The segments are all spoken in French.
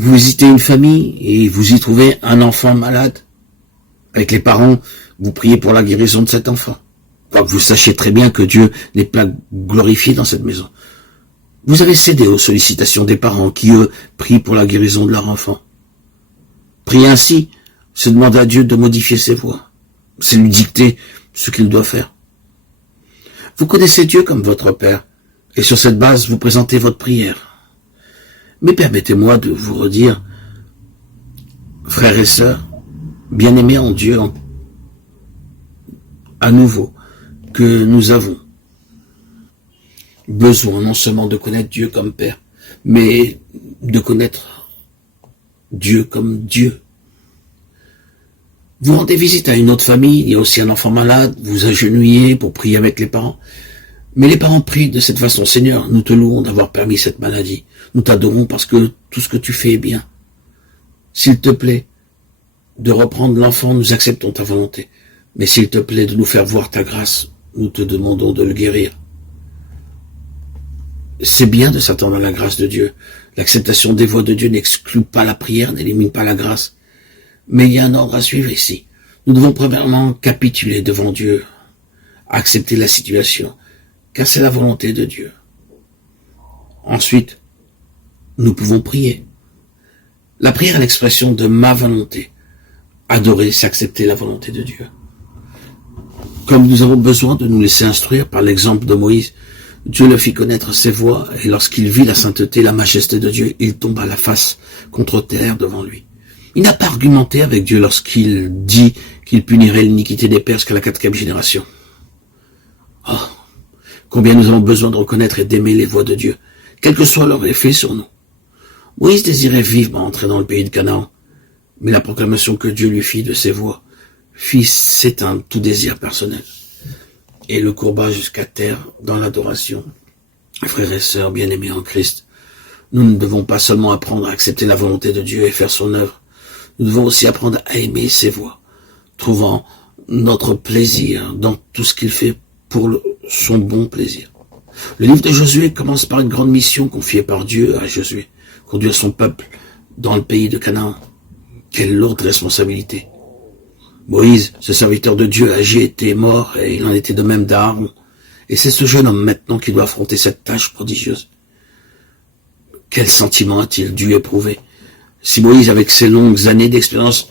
Vous visitez une famille et vous y trouvez un enfant malade. Avec les parents, vous priez pour la guérison de cet enfant. Quoique vous sachiez très bien que Dieu n'est pas glorifié dans cette maison. Vous avez cédé aux sollicitations des parents qui, eux, prient pour la guérison de leur enfant. Prier ainsi, c'est demander à Dieu de modifier ses voies. C'est lui dicter ce qu'il doit faire. Vous connaissez Dieu comme votre Père, et sur cette base, vous présentez votre prière. Mais permettez-moi de vous redire, frères et sœurs, bien-aimés en Dieu, à nouveau, que nous avons besoin non seulement de connaître Dieu comme Père, mais de connaître Dieu comme Dieu. Vous rendez visite à une autre famille, il y a aussi un enfant malade, vous agenouillez pour prier avec les parents. Mais les parents prient de cette façon, Seigneur, nous te louons d'avoir permis cette maladie. Nous t'adorons parce que tout ce que tu fais est bien. S'il te plaît de reprendre l'enfant, nous acceptons ta volonté. Mais s'il te plaît de nous faire voir ta grâce, nous te demandons de le guérir. C'est bien de s'attendre à la grâce de Dieu. L'acceptation des voies de Dieu n'exclut pas la prière, n'élimine pas la grâce. Mais il y a un ordre à suivre ici. Nous devons premièrement capituler devant Dieu, accepter la situation, car c'est la volonté de Dieu. Ensuite, nous pouvons prier. La prière est l'expression de ma volonté. Adorer, c'est accepter la volonté de Dieu. Comme nous avons besoin de nous laisser instruire par l'exemple de Moïse, Dieu le fit connaître ses voies, et lorsqu'il vit la sainteté, la majesté de Dieu, il tomba la face contre terre devant lui. Il n'a pas argumenté avec Dieu lorsqu'il dit qu'il punirait l'iniquité des pères jusqu'à la 4e génération. Oh, combien nous avons besoin de reconnaître et d'aimer les voies de Dieu, quel que soit leur effet sur nous. Moïse désirait vivement entrer dans le pays de Canaan, mais la proclamation que Dieu lui fit de ses voies fit s'éteindre tout désir personnel et le courba jusqu'à terre dans l'adoration. Frères et sœurs bien-aimés en Christ, nous ne devons pas seulement apprendre à accepter la volonté de Dieu et faire son œuvre, nous devons aussi apprendre à aimer ses voies, trouvant notre plaisir dans tout ce qu'il fait pour son bon plaisir. Le livre de Josué commence par une grande mission confiée par Dieu à Josué, conduire son peuple dans le pays de Canaan. Quelle lourde responsabilité. Moïse, ce serviteur de Dieu âgé, était mort, et il en était de même d'Aaron. Et c'est ce jeune homme maintenant qui doit affronter cette tâche prodigieuse. Quel sentiment a-t-il dû éprouver? Si Moïse, avec ses longues années d'expérience,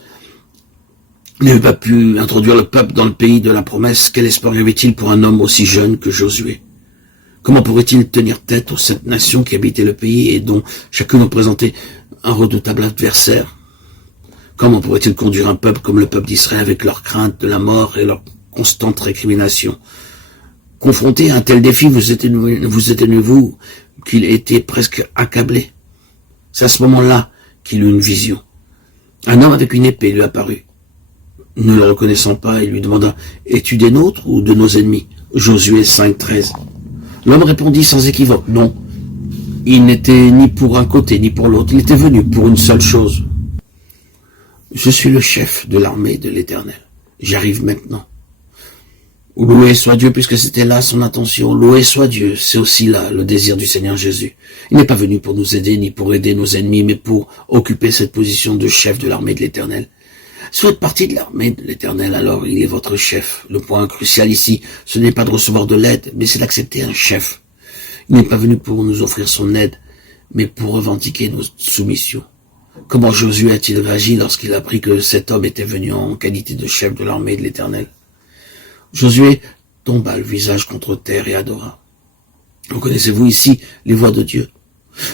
n'avait pas pu introduire le peuple dans le pays de la promesse, quel espoir y avait-il pour un homme aussi jeune que Josué? Comment pourrait-il tenir tête aux 7 nations qui habitaient le pays et dont chacune représentait un redoutable adversaire? Comment pourrait-il conduire un peuple comme le peuple d'Israël avec leur crainte de la mort et leur constante récrimination? Confronté à un tel défi, vous étonnez-vous qu'il était presque accablé? C'est à ce moment-là qu'il eut une vision. Un homme avec une épée lui apparut. Ne le reconnaissant pas, il lui demanda « Es-tu des nôtres ou de nos ennemis ?» Josué 5,13. L'homme répondit sans équivoque « Non. » Il n'était ni pour un côté ni pour l'autre. Il était venu pour une seule chose. « Je suis le chef de l'armée de l'Éternel. J'arrive maintenant. » Loué soit Dieu, puisque c'était là son intention. Loué soit Dieu, c'est aussi là le désir du Seigneur Jésus. Il n'est pas venu pour nous aider, ni pour aider nos ennemis, mais pour occuper cette position de chef de l'armée de l'Éternel. Si vous êtes partie de l'armée de l'Éternel, alors il est votre chef. Le point crucial ici, ce n'est pas de recevoir de l'aide, mais c'est d'accepter un chef. Il n'est pas venu pour nous offrir son aide, mais pour revendiquer notre soumission. Comment Josué a-t-il réagi lorsqu'il apprit que cet homme était venu en qualité de chef de l'armée de l'Éternel? Josué tomba le visage contre terre et adora. Reconnaissez-vous ici les voies de Dieu?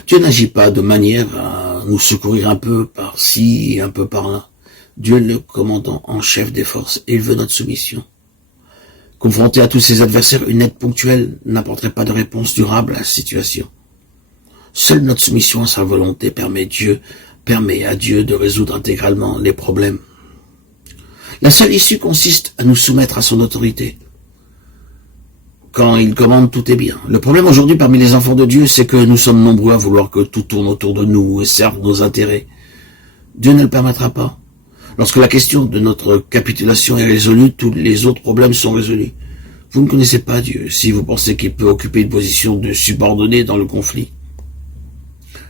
Dieu n'agit pas de manière à nous secourir un peu par-ci et un peu par-là. Dieu est le commandant en chef des forces et il veut notre soumission. Confronté à tous ses adversaires, une aide ponctuelle n'apporterait pas de réponse durable à la situation. Seule notre soumission à sa volonté permet à Dieu de résoudre intégralement les problèmes. La seule issue consiste à nous soumettre à son autorité. Quand il commande, tout est bien. Le problème aujourd'hui parmi les enfants de Dieu, c'est que nous sommes nombreux à vouloir que tout tourne autour de nous et serve nos intérêts. Dieu ne le permettra pas. Lorsque la question de notre capitulation est résolue, tous les autres problèmes sont résolus. Vous ne connaissez pas Dieu si vous pensez qu'il peut occuper une position de subordonné dans le conflit.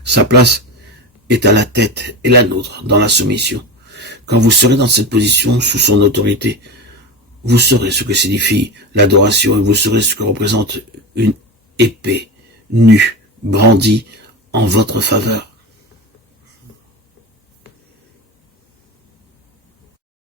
Sa place est à la tête et la nôtre dans la soumission. Quand vous serez dans cette position sous son autorité, vous saurez ce que signifie l'adoration et vous saurez ce que représente une épée nue, brandie en votre faveur.